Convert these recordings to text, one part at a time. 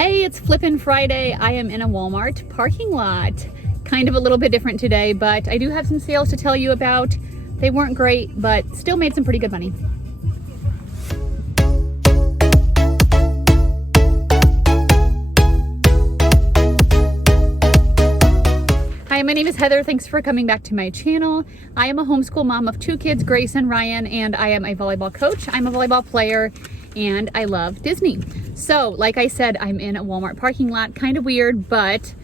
Hey, it's Flippin' Friday. I am in a Walmart parking lot. Kind of a little bit different today, but I do have some sales to tell you about. They weren't great, but still made some pretty good money. Hi, my name is Heather. Thanks for coming back to my channel. I am a homeschool mom of 2 kids, Grace and Ryan, and I am a volleyball coach. I'm a volleyball player and I love Disney. So, like I said, I'm in a Walmart parking lot. Kind of weird, but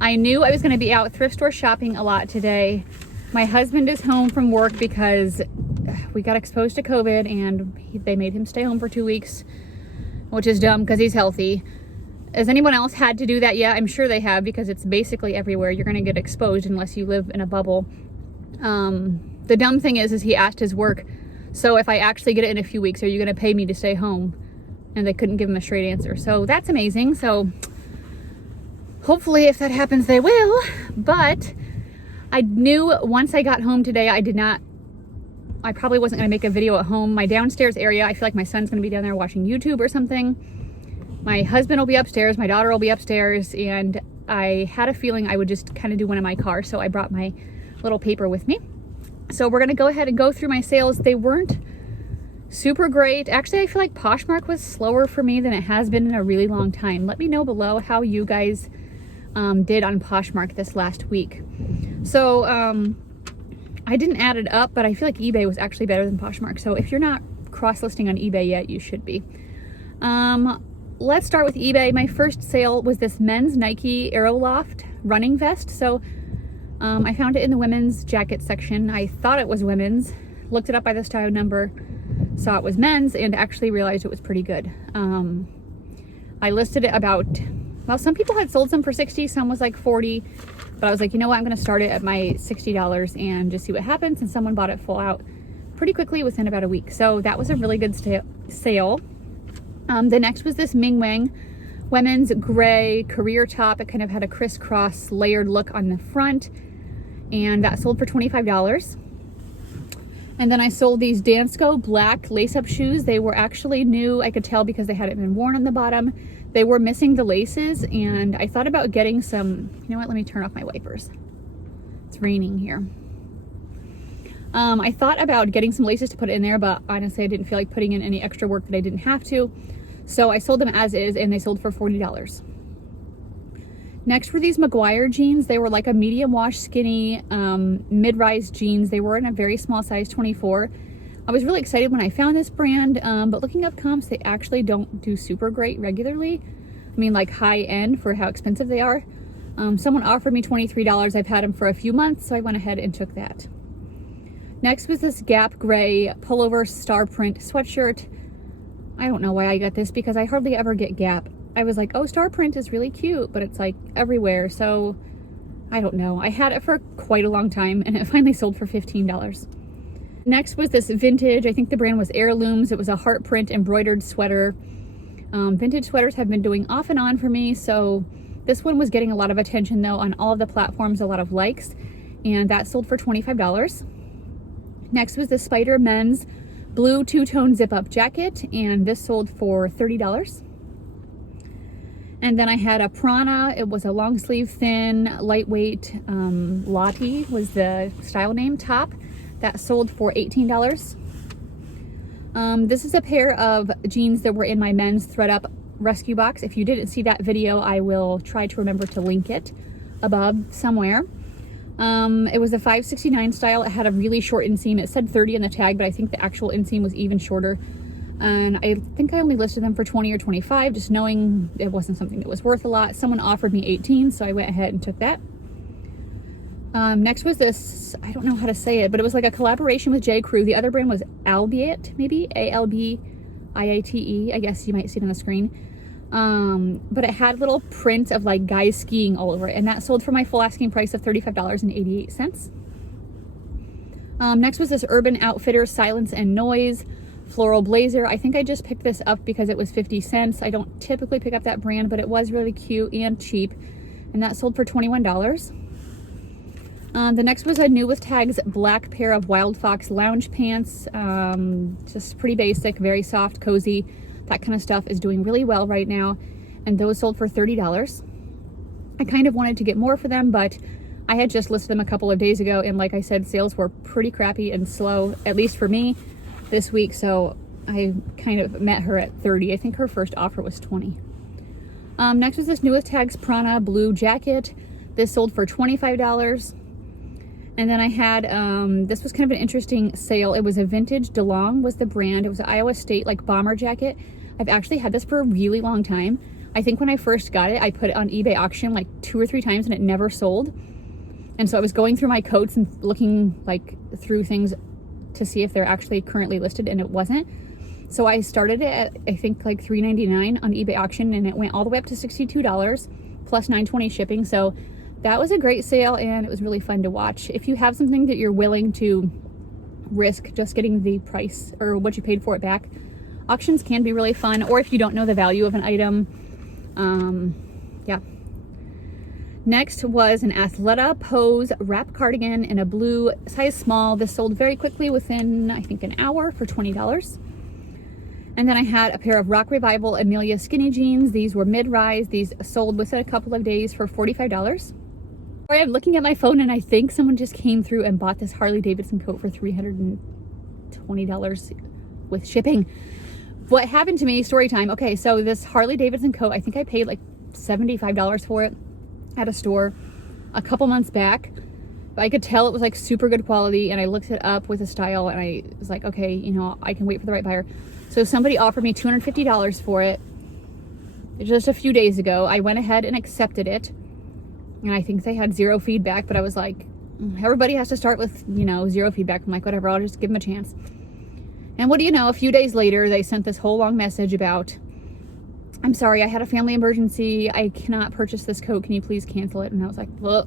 I knew I was going to be out thrift store shopping a lot today. My husband is home from work because we got exposed to COVID and they made him stay home for 2 weeks, which is dumb because he's healthy. Has anyone else had to do that yet? I'm sure they have, because it's basically everywhere. You're going to get exposed unless you live in a bubble. The dumb thing is he asked his work, so if I actually get it in a few weeks, are you going to pay me to stay home? And they couldn't give him a straight answer. So that's amazing. So hopefully if that happens, they will. But I knew once I got home today, I probably wasn't going to make a video at home. My downstairs area, I feel like my son's going to be down there watching YouTube or something. My husband will be upstairs, my daughter will be upstairs, and I had a feeling I would just kind of do one in my car, so I brought my little paper with me. So we're gonna go ahead and go through my sales. They weren't super great. Actually, I feel like Poshmark was slower for me than it has been in a really long time. Let me know below how you guys did on Poshmark this last week. So I didn't add it up, but I feel like eBay was actually better than Poshmark. So if you're not cross-listing on eBay yet, you should be. Let's start with eBay. My first sale was this men's Nike Aeroloft running vest. So I found it in the women's jacket section. I thought it was women's, looked it up by the style number, saw it was men's, and actually realized it was pretty good. I listed it about, well, some people had sold some for $60, some was like $40, but I was like, you know what, I'm gonna start it at my $60 and just see what happens. And someone bought it full out pretty quickly within about a week. So that was a really good sale. The next was this Ming Wang women's gray career top. It kind of had a crisscross layered look on the front, and that sold for $25. And then I sold these Dansko black lace-up shoes. They were actually new. I could tell because they hadn't been worn on the bottom. They were missing the laces, and I thought about getting some, you know what, let me turn off my wipers. It's raining here. I thought about getting some laces to put in there, but honestly I didn't feel like putting in any extra work that I didn't have to. So I sold them as is, and they sold for $40. Next were these McGuire jeans. They were like a medium wash skinny mid-rise jeans. They were in a very small size 24. I was really excited when I found this brand, but looking up comps, they actually don't do super great regularly. I mean, like high end for how expensive they are. Someone offered me $23. I've had them for a few months, so I went ahead and took that. Next was this Gap gray pullover star print sweatshirt. I don't know why I got this because I hardly ever get Gap. I was like, oh, star print is really cute, but it's like everywhere. So I don't know. I had it for quite a long time and it finally sold for $15. Next was this vintage, I think the brand was Heirlooms. It was a heart print embroidered sweater. Vintage sweaters have been doing off and on for me. So this one was getting a lot of attention though on all of the platforms, a lot of likes, and that sold for $25. Next was the Spider men's blue two-tone zip-up jacket, and this sold for $30. And then I had a Prana. It was a long sleeve, thin, lightweight, Lottie was the style name, top. That sold for $18. This is a pair of jeans that were in my men's thread-up rescue box. If you didn't see that video, I will try to remember to link it above somewhere. It was a 569 style. It had a really short inseam. It said 30 in the tag, but I think the actual inseam was even shorter. And I think I only listed them for 20 or 25, just knowing it wasn't something that was worth a lot. Someone offered me 18, so I went ahead and took that. Next was this, I don't know how to say it, but it was like a collaboration with J. Crew. The other brand was Albiate, maybe, A-L-B-I-A-T-E. I guess you might see it on the screen. But it had little print of like guys skiing all over it, and that sold for my full asking price of $35.88. Next was this Urban Outfitters Silence and Noise floral blazer. I think I just picked this up because it was 50 cents. I don't typically pick up that brand, but it was really cute and cheap, and that sold for $21. The next was a new with tags black pair of Wild Fox lounge pants. Just pretty basic, very soft, cozy. That kind of stuff is doing really well right now. and those sold for $30. I kind of wanted to get more for them, but I had just listed them a couple of days ago, and like I said, sales were pretty crappy and slow, at least for me this week, so I kind of met her at 30. I think her first offer was 20. Next was this newest tags Prana blue jacket. This sold for $25. And then I had, this was kind of an interesting sale. It was a vintage DeLong was the brand. It was an Iowa State like bomber jacket. I've actually had this for a really long time. I think when I first got it, I put it on eBay auction like 2 or 3 times and it never sold. And so I was going through my coats and looking like through things to see if they're actually currently listed, and it wasn't. So I started it at, I think, like $3.99 on eBay auction, and it went all the way up to $62 plus $9.20 shipping. So that was a great sale, and it was really fun to watch. If you have something that you're willing to risk just getting the price or what you paid for it back, auctions can be really fun. Or if you don't know the value of an item, yeah. Next was an Athleta Pose wrap cardigan in a blue size small. This sold very quickly within, I think, an hour for $20. And then I had a pair of Rock Revival Amelia skinny jeans. These were mid-rise. These sold within a couple of days for $45. I'm looking at my phone and I think someone just came through and bought this Harley Davidson coat for $320 with shipping. What happened to me, story time. Okay, so this Harley Davidson coat, I think I paid like $75 for it at a store a couple months back. I could tell it was like super good quality, and I looked it up with a style and I was like, okay, you know, I can wait for the right buyer. So somebody offered me $250 for it just a few days ago. I went ahead and accepted it, and I think they had 0 feedback, but I was like, everybody has to start with, you know, 0 feedback. I'm like, whatever, I'll just give them a chance. And what do you know, a few days later, they sent this whole long message about, I'm sorry, I had a family emergency. I cannot purchase this coat. Can you please cancel it? And I was like, well,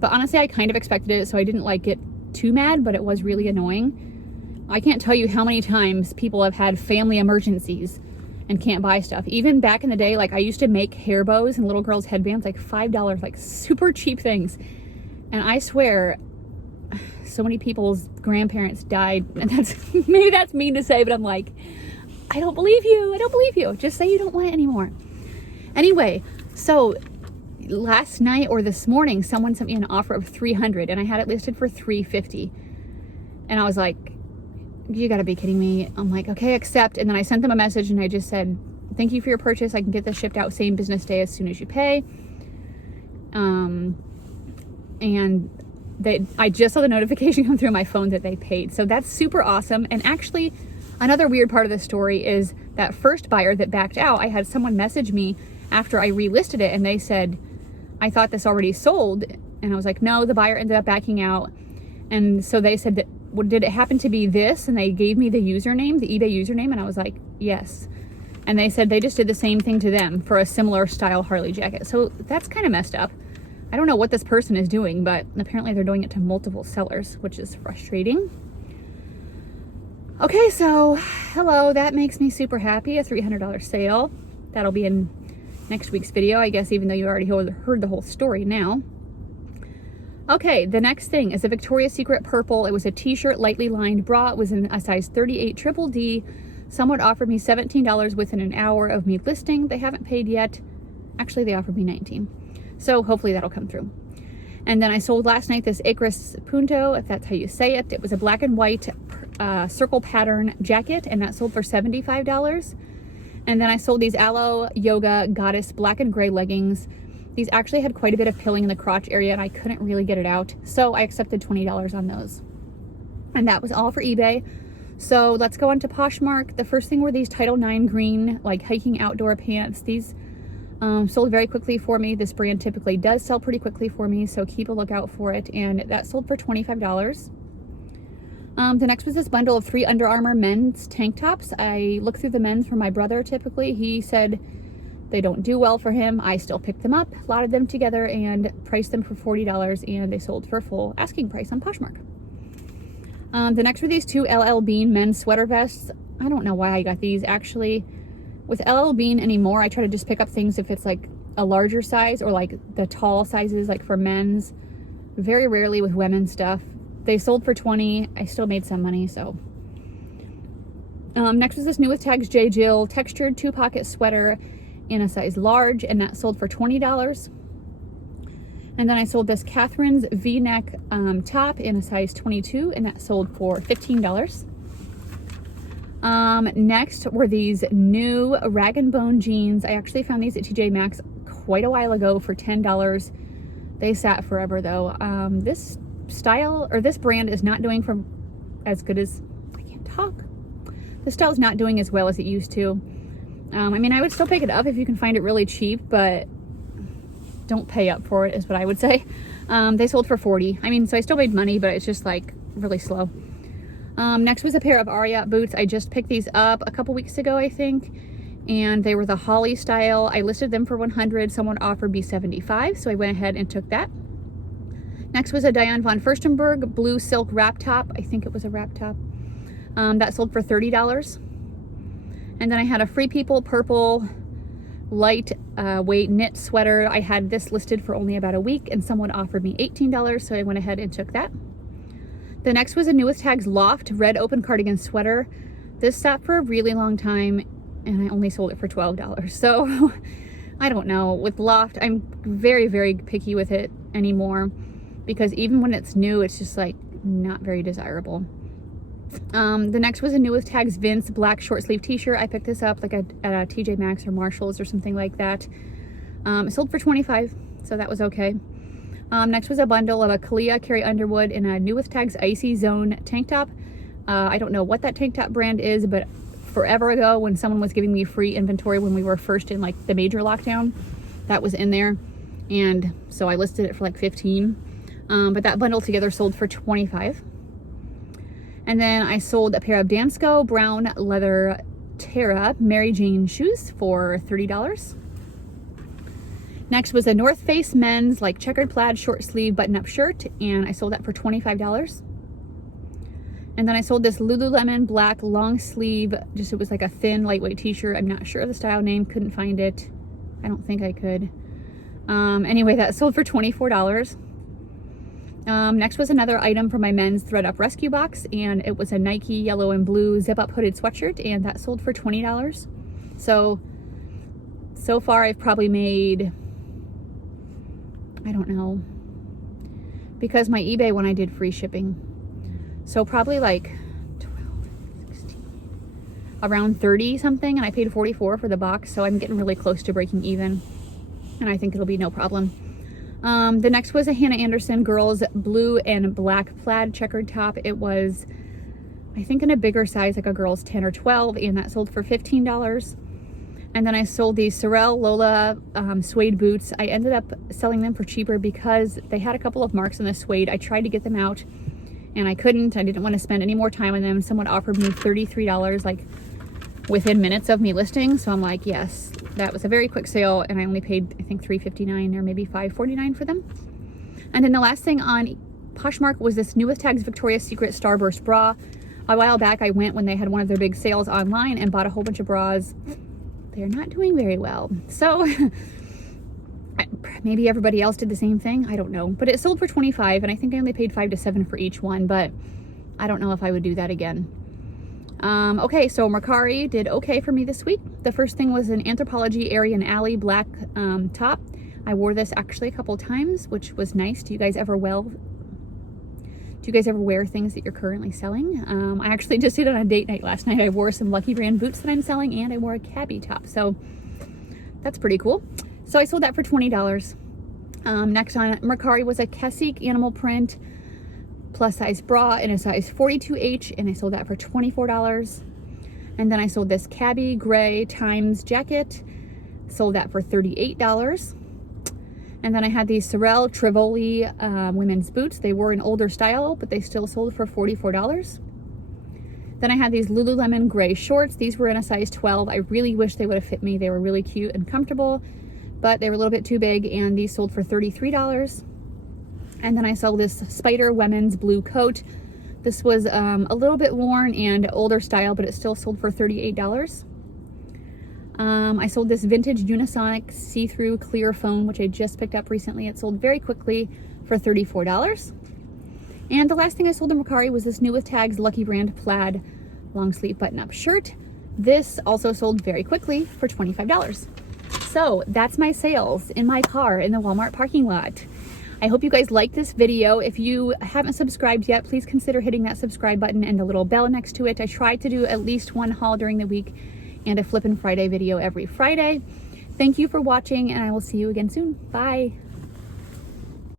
but honestly, I kind of expected it, so I didn't like get too mad, but it was really annoying. I can't tell you how many times people have had family emergencies and can't buy stuff. Even back in the day, like I used to make hair bows and little girls' headbands, like $5, like super cheap things. And I swear, so many people's grandparents died. And that's, maybe that's mean to say, but I'm like, I don't believe you. I don't believe you. Just say you don't want it anymore. Anyway, so last night or this morning, someone sent me an offer of $300 and I had it listed for $350. And I was like, you gotta be kidding me. I'm like, okay, accept. And then I sent them a message and I just said, thank you for your purchase. I can get this shipped out same business day as soon as you pay. And I just saw the notification come through my phone that they paid. So that's super awesome. And actually, another weird part of the story is that first buyer that backed out, I had someone message me after I relisted it and they said, I thought this already sold. And I was like, no, the buyer ended up backing out. And so they said that, well, did it happen to be this? And they gave me the username, the eBay username. And I was like, yes. And they said they just did the same thing to them for a similar style Harley jacket. So that's kind of messed up. I don't know what this person is doing, but apparently they're doing it to multiple sellers, which is frustrating. Okay, so hello, that makes me super happy. A $300 sale. That'll be in next week's video, I guess, even though you already heard the whole story now. Okay, the next thing is a Victoria's Secret purple. It was a t-shirt, lightly lined bra. It was in a size 38 triple D. Someone offered me $17 within an hour of me listing. They haven't paid yet. Actually, they offered me $19. So hopefully that'll come through. And then I sold last night this Acris Punto, if that's how you say it. It was a black and white circle pattern jacket, and that sold for $75. And then I sold these Aloe Yoga Goddess black and gray leggings. These actually had quite a bit of pilling in the crotch area and I couldn't really get it out. So I accepted $20 on those. And that was all for eBay. So let's go on to Poshmark. The first thing were these Title IX green, like hiking outdoor pants. These sold very quickly for me. This brand typically does sell pretty quickly for me, so keep a lookout for it. And that sold for $25. The next was this bundle of 3 Under Armour men's tank tops. I look through the men's for my brother typically. He said they don't do well for him. I still picked them up, lotted them together, and priced them for $40, and they sold for full asking price on Poshmark. The next were these 2 LL Bean men's sweater vests. I don't know why I got these. Actually, with LL Bean anymore, I try to just pick up things if it's like a larger size or like the tall sizes, like for men's. Very rarely with women's stuff. They sold for $20. I still made some money, so. Next was this newest tags J. Jill textured 2-pocket sweater. in a size large, and that sold for $20. And then I sold this Catherine's V-neck top in a size 22, and that sold for $15. Next were these new Rag & Bone jeans. I actually found these at TJ Maxx quite a while ago for $10. They sat forever though. This style, or this brand, is not doing as good as, I can't talk. This style is not doing as well as it used to. I mean, I would still pick it up if you can find it really cheap, but don't pay up for it is what I would say. They sold for $40. I mean, so I still made money, but it's just like really slow. Next was a pair of Ariat boots. I just picked these up a couple weeks ago, I think, and they were the Holly style. I listed them for $100. Someone offered me $75, so I went ahead and took that. Next was a Diane von Furstenberg blue silk wrap top. I think it was a wrap top. That sold for $30. And then I had a Free People purple light weight knit sweater. I had this listed for only about a week, and someone offered me $18, so I went ahead and took that. The next was a New with Tags Loft red open cardigan sweater. This sat for a really long time, and I only sold it for $12. So I don't know. With Loft, I'm very, very picky with it anymore, because even when it's new, it's just like not very desirable. The next was a New with Tags Vince black short sleeve t-shirt. I picked this up like at a TJ Maxx or Marshall's or something like that. It sold for $25, so that was okay. Next was a bundle of a Kalia Carrie Underwood in a New with Tags Icy Zone tank top. I don't know what that tank top brand is, but forever ago when someone was giving me free inventory when we were first in like the major lockdown, that was in there, and so I listed it for like $15. But that bundle together sold for $25. And then I sold a pair of Dansko brown leather Terra Mary Jane shoes for $30. Next was a North Face men's like checkered plaid short sleeve button-up shirt, and I sold that for $25. And then I sold this Lululemon black long sleeve, it was like a thin lightweight t-shirt. I'm not sure of the style name, couldn't find it. I don't think I could. Anyway, that sold for $24. Next was another item from my men's thread-up rescue box, and it was a Nike yellow and blue zip-up hooded sweatshirt, and that sold for $20. So far I've probably made, I don't know, because my eBay when I did free shipping, so probably like 12, 16, around 30 something, and I paid $44 for the box, so I'm getting really close to breaking even, and I think it'll be no problem. The next was a Hannah Anderson girls blue and black plaid checkered top. It was, I think, in a bigger size, like a girl's 10 or 12, and that sold for $15. And then I sold these Sorel Lola suede boots. I ended up selling them for cheaper because they had a couple of marks on the suede. I tried to get them out, and I couldn't. I didn't want to spend any more time on them. Someone offered me $33, like within minutes of me listing. So I'm like, yes. That was a very quick sale, and I only paid, I think, $3.59 or maybe $5.49 for them. And then the last thing on Poshmark was this New with Tags Victoria's Secret Starburst bra. A while back, I went when they had one of their big sales online and bought a whole bunch of bras. They're not doing very well. So maybe everybody else did the same thing. I don't know. But it sold for $25, and I think I only paid $5 to $7 for each one, but I don't know if I would do that again. Okay, so Mercari did okay for me this week. The first thing was an Anthropologie Aryan Alley black top. I wore this actually a couple times, which was nice. Do you guys ever wear things that you're currently selling? I actually just did it on a date night last night. I wore some Lucky Brand boots that I'm selling, and I wore a cabbie top, so that's pretty cool. So I sold that for $20. Next on Mercari was a Kessique animal print plus size bra in a size 42H, and I sold that for $24. And then I sold this cabbie gray Times jacket, sold that for $38. And then I had these Sorel Trivoli women's boots. They were an older style, but they still sold for $44. Then I had these Lululemon gray shorts. These were in a size 12. I really wish they would have fit me. They were really cute and comfortable, but they were a little bit too big, and these sold for $33. And then I sold this Spider women's blue coat. This was a little bit worn and older style, but it still sold for $38. I sold this vintage Unisonic see-through clear phone, which I just picked up recently. It sold very quickly for $34. And the last thing I sold in Mercari was this New with Tags Lucky Brand plaid long sleeve button-up shirt. This also sold very quickly for $25. So that's my sales in my car in the Walmart parking lot. I hope you guys liked this video. If you haven't subscribed yet, please consider hitting that subscribe button and the little bell next to it. I try to do at least one haul during the week and a Flippin' Friday video every Friday. Thank you for watching, and I will see you again soon. Bye.